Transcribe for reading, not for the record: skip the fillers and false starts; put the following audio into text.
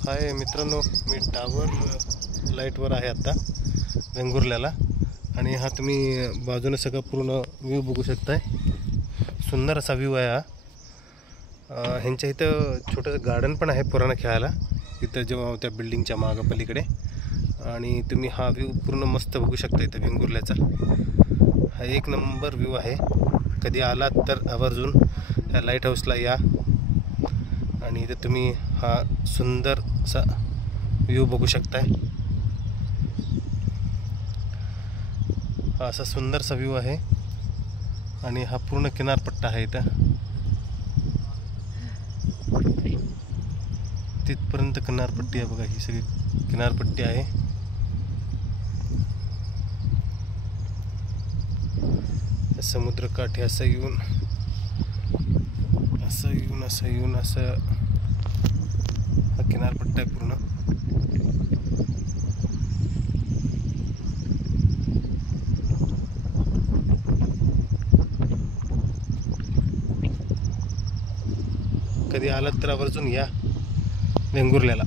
हाय मित्रांनो, मी टावर लाईटवर आहे आता वेंगुर्ल्याला आणि हा तुम्ही बाजूने सगळं पूर्ण व्ह्यू बघू शकताय। सुंदर असा व्ह्यू आहे हा। ह्यांच्या इथं छोटंसं गार्डन पण आहे पोरांना खेळायला इथं जेव्हा त्या बिल्डिंगच्या मागं पलीकडे, आणि तुम्ही हा व्ह्यू पूर्ण मस्त बघू शकता इथं वेंगुर्ल्याचा। हा एक नंबर व्ह्यू आहे। कधी आलात तर आवर्जून या लाईट हाऊसला या आणि इथे तुम्ही हा सुंदर असा व्ह्यू बघू शकताय। हा असा सुंदरसा व्ह्यू आहे आणि हा पूर्ण किनारपट्टा आहे इथं, तिथपर्यंत किनारपट्टी आहे बघा। ही सगळी किनारपट्टी आहे। समुद्रकाठी असं येऊन असं हा किनारपट्टा आहे पूर्ण। कधी आलात तर आवर्जून या वेंगुर्ल्याला।